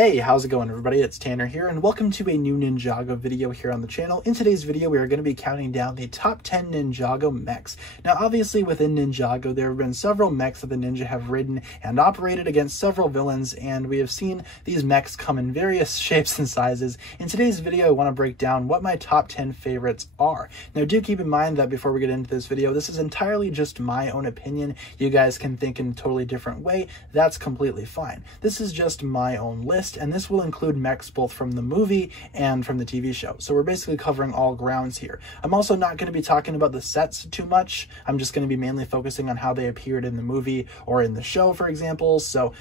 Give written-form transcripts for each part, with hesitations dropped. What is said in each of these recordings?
Hey, how's it going everybody? It's Tanner here and welcome to a new Ninjago video here on the channel. In today's video, we are going to be counting down the top 10 Ninjago mechs. Now obviously within Ninjago, there have been several mechs that the ninja have ridden and operated against several villains, and we have seen these mechs come in various shapes and sizes. In today's video, I want to break down what my top 10 favorites are. Now do keep in mind that before we get into this video, this is entirely just my own opinion. You guys can think in a totally different way. That's completely fine. This is just my own list, and this will include mechs both from the movie and from the TV show. So we're basically covering all grounds here. I'm also not going to be talking about the sets too much. I'm just going to be mainly focusing on how they appeared in the movie or in the show, for example. So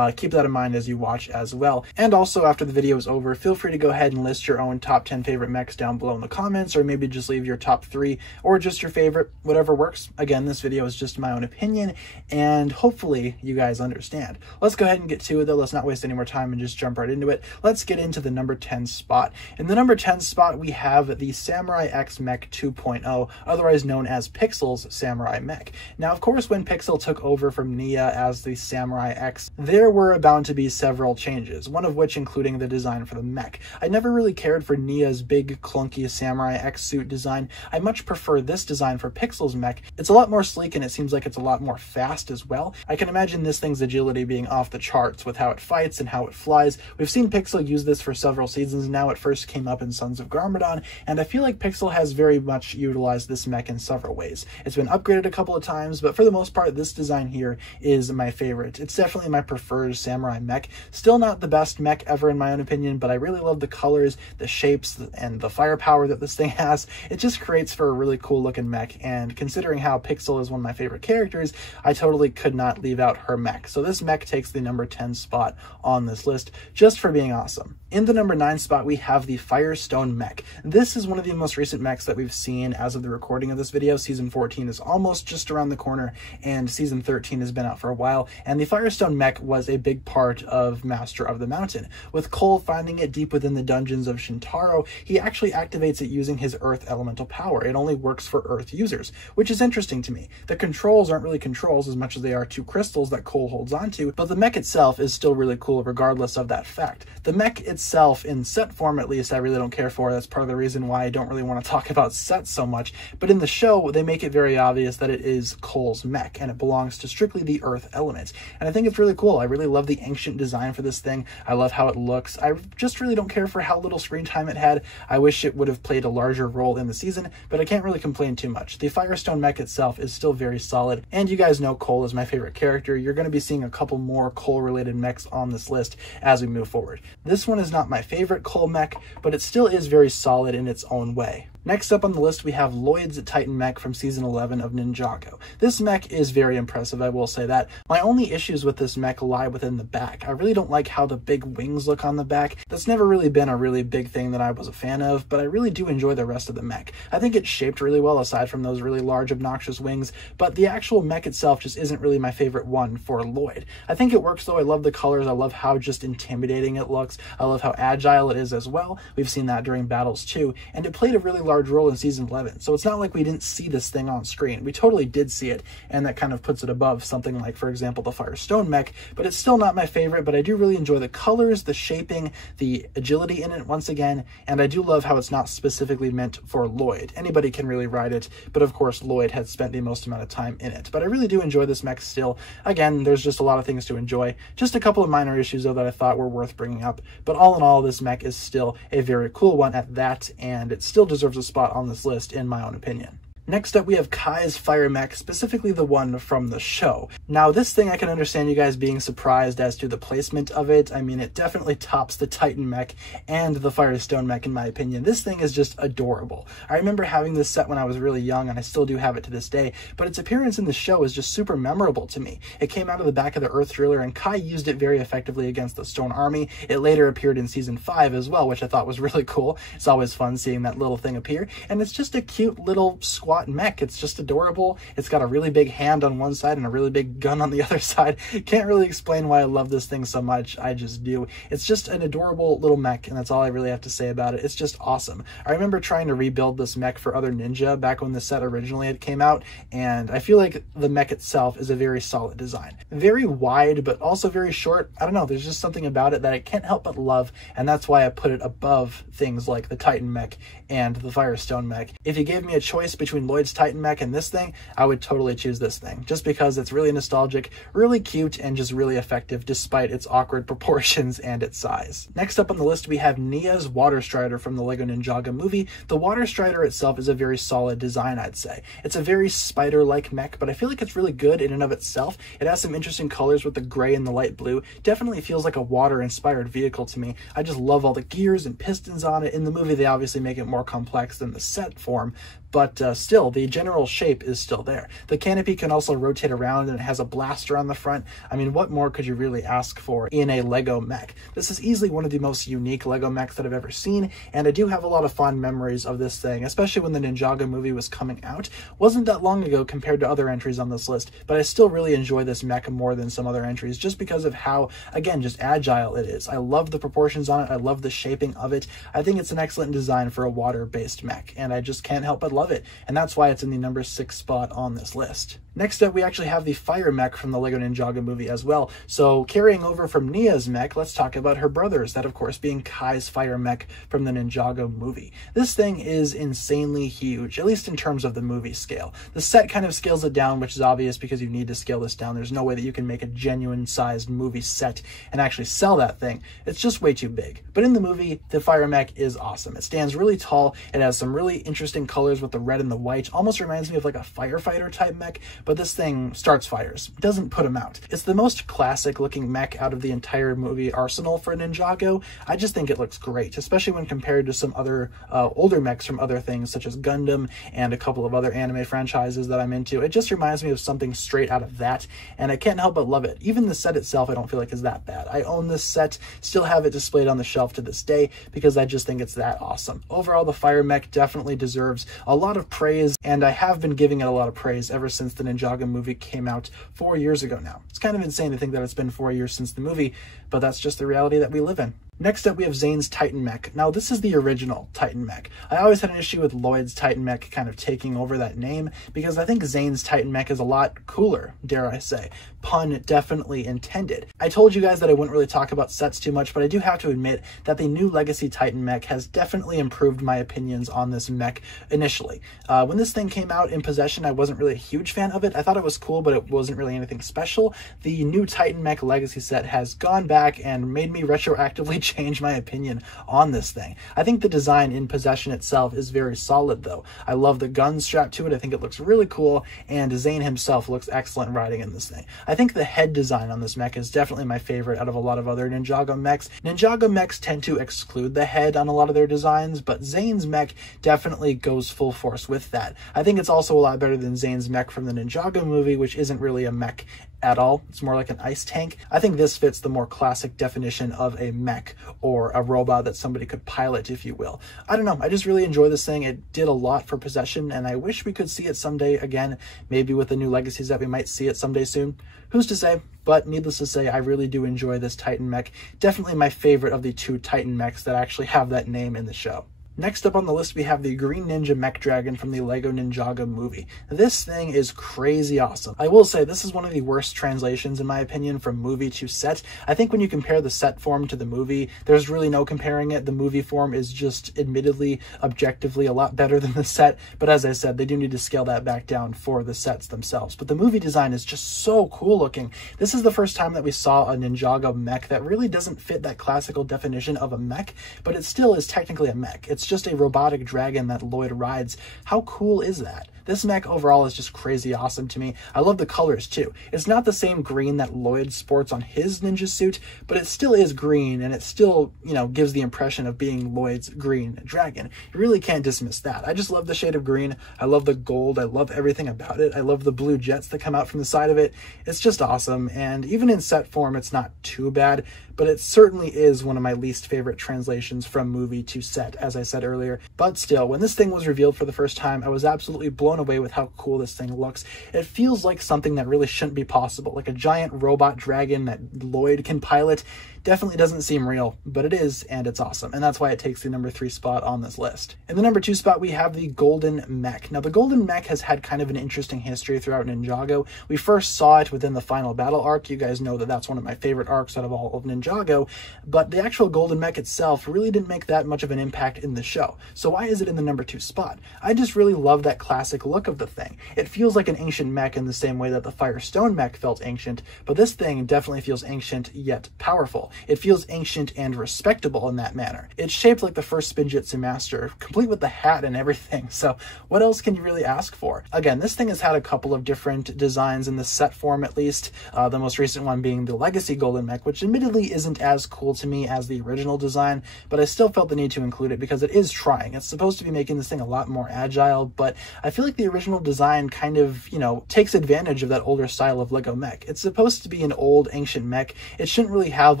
keep that in mind as you watch as well. And also after the video is over, feel free to go ahead and list your own top 10 favorite mechs down below in the comments, or maybe just leave your top 3 or just your favorite, whatever works. Again, this video is just my own opinion and hopefully you guys understand. Let's go ahead and get to it though. Let's not waste any more time and just jump right into it. Let's get into the number 10 spot. In the number 10 spot, we have the Samurai X Mech 2.0, otherwise known as PIXAL'S Samurai Mech. Now, of course, when Pixel took over from Nia as the Samurai X, there were bound to be several changes, one of which including the design for the mech. I never really cared for Nia's big, clunky Samurai X suit design. I much prefer this design for Pixel's mech. It's a lot more sleek and it seems like it's a lot more fast as well. I can imagine this thing's agility being off the charts with how it fights and how it flies. We've seen Pixel use this for several seasons now. It first came up in Sons of Garmadon, and I feel like Pixel has very much utilized this mech in several ways. It's been upgraded a couple of times, but for the most part, this design here is my favorite. It's definitely my preferred samurai mech. Still not the best mech ever in my own opinion, but I really love the colors, the shapes, and the firepower that this thing has. It just creates for a really cool looking mech, and considering how Pixel is one of my favorite characters, I totally could not leave out her mech. So this mech takes the number 10 spot on this list just for being awesome. In the number 9 spot, we have the Firestone mech. This is one of the most recent mechs that we've seen as of the recording of this video. Season 14 is almost just around the corner, and Season 13 has been out for a while, and the Firestone mech was a big part of Master of the Mountain. With Cole finding it deep within the dungeons of Shintaro, he actually activates it using his Earth elemental power. It only works for Earth users, which is interesting to me. The controls aren't really controls as much as they are 2 crystals that Cole holds onto, but the mech itself is still really cool regardless of that fact. The mech itself, in set form at least, I really don't care for. That's part of the reason why I don't really want to talk about sets so much, but in the show they make it very obvious that it is Cole's mech and it belongs to strictly the Earth element, and I think it's really cool. I really love the ancient design for this thing. I love how it looks. I just really don't care for how little screen time it had. I wish it would have played a larger role in the season, but I can't really complain too much. The Firestone mech itself is still very solid, and you guys know Cole is my favorite character. You're going to be seeing a couple more Cole related mechs on this list as we move forward. This one is not my favorite Cole mech, but it still is very solid in its own way. Next up on the list, we have LLOYD'S Titan mech from Season 11 of Ninjago. This mech is very impressive, I will say that. My only issues with this mech lie within the back. I really don't like how the big wings look on the back. That's never really been a really big thing that I was a fan of, but I really do enjoy the rest of the mech. I think it's shaped really well aside from those really large obnoxious wings, but the actual mech itself just isn't really my favorite one for LLOYD. I think it works though. I love the colors. I love how just intimidating it looks. I love how agile it is as well. We've seen that during battles too, and it played a really large role in Season 11, so it's not like we didn't see this thing on screen. We totally did see it, and that kind of puts it above something like, for example, the Firestone mech, but it's still not my favorite. But I do really enjoy the colors, the shaping, the agility in it once again, and I do love how it's not specifically meant for LLOYD. Anybody can really ride it, but of course LLOYD has spent the most amount of time in it. But I really do enjoy this mech still. Again, there's just a lot of things to enjoy. Just a couple of minor issues though that I thought were worth bringing up, but all in all, this mech is still a very cool one at that, and it still deserves a spot on this list in my own opinion. Next up, we have Kai's Fire Mech, specifically the one from the show. Now, this thing, I can understand you guys being surprised as to the placement of it. I mean, it definitely tops the Titan mech and the Firestone mech, in my opinion. This thing is just adorable. I remember having this set when I was really young, and I still do have it to this day, but its appearance in the show is just super memorable to me. It came out of the back of the Earth Driller, and Kai used it very effectively against the Stone Army. It later appeared in Season 5 as well, which I thought was really cool. It's always fun seeing that little thing appear, and it's just a cute little squad squat mech. It's just adorable. It's got a really big hand on one side and a really big gun on the other side. Can't really explain why I love this thing so much. I just do. It's just an adorable little mech, and that's all I really have to say about it. It's just awesome. I remember trying to rebuild this mech for other Ninja back when the set originally had came out, and I feel like the mech itself is a very solid design. Very wide, but also very short. I don't know, there's just something about it that I can't help but love, and that's why I put it above things like the Titan mech and the Firestone mech. If you gave me a choice between Lloyd's Titan mech and this thing, I would totally choose this thing, just because it's really nostalgic, really cute, and just really effective despite its awkward proportions and its size. Next up on the list we have Nia's Water Strider from the LEGO Ninjago movie. The Water Strider itself is a very solid design, I'd say. It's a very spider-like mech, but I feel like it's really good in and of itself. It has some interesting colors with the gray and the light blue. Definitely feels like a water-inspired vehicle to me. I just love all the gears and pistons on it. In the movie, they obviously make it more complex than the set form, but still, the general shape is still there. The canopy can also rotate around, and it has a blaster on the front. I mean, what more could you really ask for in a LEGO mech? This is easily one of the most unique LEGO mechs that I've ever seen, and I do have a lot of fond memories of this thing, especially when the Ninjago movie was coming out. Wasn't that long ago compared to other entries on this list, but I still really enjoy this mech more than some other entries, just because of how, again, just agile it is. I love the proportions on it. I love the shaping of it. I think it's an excellent design for a water-based mech, and I just can't help but love it, and that's why it's in the number 6 spot on this list. Next up, we actually have the Fire Mech from the LEGO Ninjago movie as well. So carrying over from Nia's mech, let's talk about her brothers, that of course being Kai's Fire Mech from the Ninjago movie. This thing is insanely huge, at least in terms of the movie scale. The set kind of scales it down, which is obvious because you need to scale this down. There's no way that you can make a genuine sized movie set and actually sell that thing. It's just way too big. But in the movie, the Fire Mech is awesome. It stands really tall. It has some really interesting colors with the red and the white. Almost reminds me of like a firefighter type mech, but this thing starts fires, doesn't put them out. It's the most classic looking mech out of the entire movie arsenal for Ninjago. I just think it looks great, especially when compared to some other older mechs from other things such as Gundam and a couple of other anime franchises that I'm into. It just reminds me of something straight out of that, and I can't help but love it. Even the set itself I don't feel like is that bad. I own this set, still have it displayed on the shelf to this day because I just think it's that awesome. Overall, the Fire Mech definitely deserves a lot of praise, and I have been giving it a lot of praise ever since the Ninjago movie came out 4 years ago now. It's kind of insane to think that it's been 4 years since the movie, but that's just the reality that we live in. Next up, we have ZANE'S Titan Mech. Now, this is the original Titan Mech. I always had an issue with Lloyd's Titan Mech kind of taking over that name because I think ZANE'S Titan Mech is a lot cooler, dare I say. Pun definitely intended. I told you guys that I wouldn't really talk about sets too much, but I do have to admit that the new Legacy Titan Mech has definitely improved my opinions on this mech initially. When this thing came out in possession, I wasn't really a huge fan of it. I thought it was cool, but it wasn't really anything special. The new Titan Mech Legacy set has gone back and made me retroactively change my opinion on this thing. I think the design in possession itself is very solid though. I love the gun strapped to it. I think it looks really cool, and Zane himself looks excellent riding in this thing. I think the head design on this mech is definitely my favorite out of a lot of other Ninjago mechs. Ninjago mechs tend to exclude the head on a lot of their designs, but Zane's mech definitely goes full force with that. I think it's also a lot better than Zane's mech from the Ninjago movie, which isn't really a mech at all. It's more like an ice tank. I think this fits the more classic definition of a mech or a robot that somebody could pilot, if you will. I don't know. I just really enjoy this thing. It did a lot for possession, and I wish we could see it someday again. Maybe with the new legacies that we might see it someday soon. Who's to say? But needless to say, I really do enjoy this Titan mech. Definitely my favorite of the two Titan mechs that actually have that name in the show. Next up on the list, we have the Green Ninja MECHDRAGON from the LEGO Ninjago movie. This thing is crazy awesome. I will say this is one of the worst translations, in my opinion, from movie to set. I think when you compare the set form to the movie, there's really no comparing it. The movie form is just admittedly, objectively a lot better than the set, but as I said, they do need to scale that back down for the sets themselves. But the movie design is just so cool looking. This is the first time that we saw a Ninjago mech that really doesn't fit that classical definition of a mech, but it still is technically a mech. It's just a robotic dragon that Lloyd rides. How cool is that? This mech overall is just crazy awesome to me. I love the colors too. It's not the same green that Lloyd sports on his ninja suit, but it still is green, and it still, you know, gives the impression of being Lloyd's green dragon. You really can't dismiss that. I just love the shade of green. I love the gold. I love everything about it. I love the blue jets that come out from the side of it. It's just awesome, and even in set form, it's not too bad, but it certainly is one of my least favorite translations from movie to set, as I said earlier. But still, when this thing was revealed for the first time, I was absolutely blown blown away with how cool this thing looks. It feels like something that really shouldn't be possible, like a giant robot dragon that Lloyd can pilot. Definitely doesn't seem real, but it is, and it's awesome, and that's why it takes the number 3 spot on this list. In the number 2 spot, we have the Golden Mech. Now, the Golden Mech has had kind of an interesting history throughout Ninjago. We first saw it within the final battle arc. You guys know that that's one of my favorite arcs out of all of Ninjago, but the actual Golden Mech itself really didn't make that much of an impact in the show. So why is it in the number 2 spot? I just really love that classic look of the thing. It feels like an ancient mech in the same way that the Firestone mech felt ancient, but this thing definitely feels ancient yet powerful. It feels ancient and respectable in that manner. It's shaped like the first Spinjitzu master, complete with the hat and everything, so what else can you really ask for? Again, this thing has had a couple of different designs in the set form at least, the most recent one being the Legacy Golden Mech, which admittedly isn't as cool to me as the original design, but I still felt the need to include it because it is trying. It's supposed to be making this thing a lot more agile, but I feel like the original design kind of, you know, takes advantage of that older style of Lego mech. It's supposed to be an old ancient mech. It shouldn't really have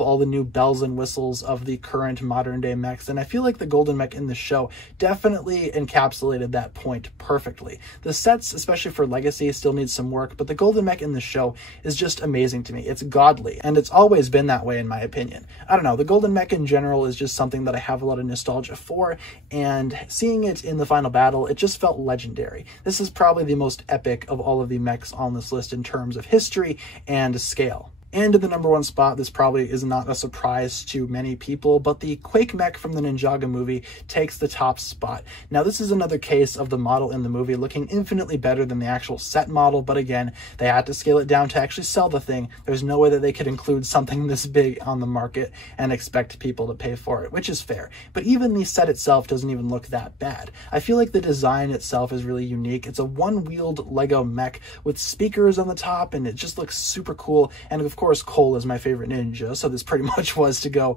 all the new bells and whistles of the current modern day mechs, and I feel like the Golden Mech in the show definitely encapsulated that point perfectly. The sets, especially for Legacy, still need some work, but the Golden Mech in the show is just amazing to me. It's godly, and it's always been that way in my opinion. I don't know, the Golden Mech in general is just something that I have a lot of nostalgia for, and seeing it in the final battle, it just felt legendary. This is probably the most epic of all of the mechs on this list in terms of history and scale. And in the number 1 spot, this probably is not a surprise to many people, but the Quake mech from the Ninjago movie takes the top spot. Now, this is another case of the model in the movie looking infinitely better than the actual set model, but again, they had to scale it down to actually sell the thing. There's no way that they could include something this big on the market and expect people to pay for it, which is fair. But even the set itself doesn't even look that bad. I feel like the design itself is really unique. It's a one-wheeled Lego mech with speakers on the top, and it just looks super cool, and of course, Cole is my favorite ninja, so this pretty much was to go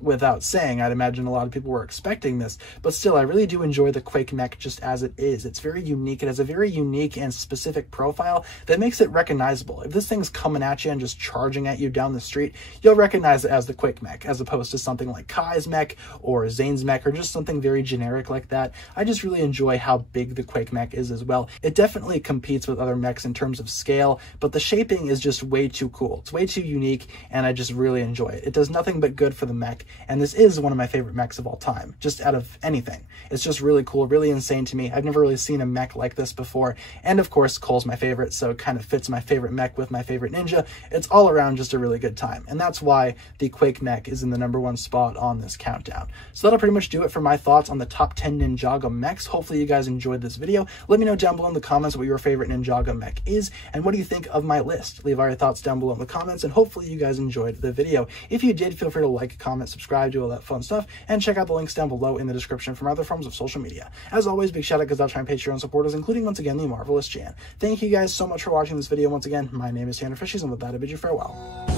without saying. I'd imagine a lot of people were expecting this, but still, I really do enjoy the Quake mech just as it is. It's very unique. It has a very unique and specific profile that makes it recognizable. If this thing's coming at you and just charging at you down the street, you'll recognize it as the Quake mech, as opposed to something like Kai's mech or ZANE'S mech or just something very generic like that. I just really enjoy how big the Quake mech is as well. It definitely competes with other mechs in terms of scale, but the shaping is just way too cool. It's way too unique, and I just really enjoy it. It does nothing but good for the mech, and this is one of my favorite mechs of all time, just out of anything. It's just really cool, really insane to me. I've never really seen a mech like this before, and of course, Cole's my favorite, so it kind of fits my favorite mech with my favorite ninja. It's all around just a really good time, and that's why the Quake mech is in the number 1 spot on this countdown. So that'll pretty much do it for my thoughts on the top 10 Ninjago mechs. Hopefully you guys enjoyed this video. Let me know down below in the comments what your favorite Ninjago mech is, and what do you think of my list? Leave all your thoughts down below in the comments, and hopefully you guys enjoyed the video. If you did, feel free to like, comment, subscribe, do all that fun stuff, and check out the links down below in the description for my other forms of social media. As always, big shout out goes out to my Patreon supporters, including once again the Marvelous Jan. Thank you guys so much for watching this video. Once again, my name is TannerFishies, and with that I bid you farewell.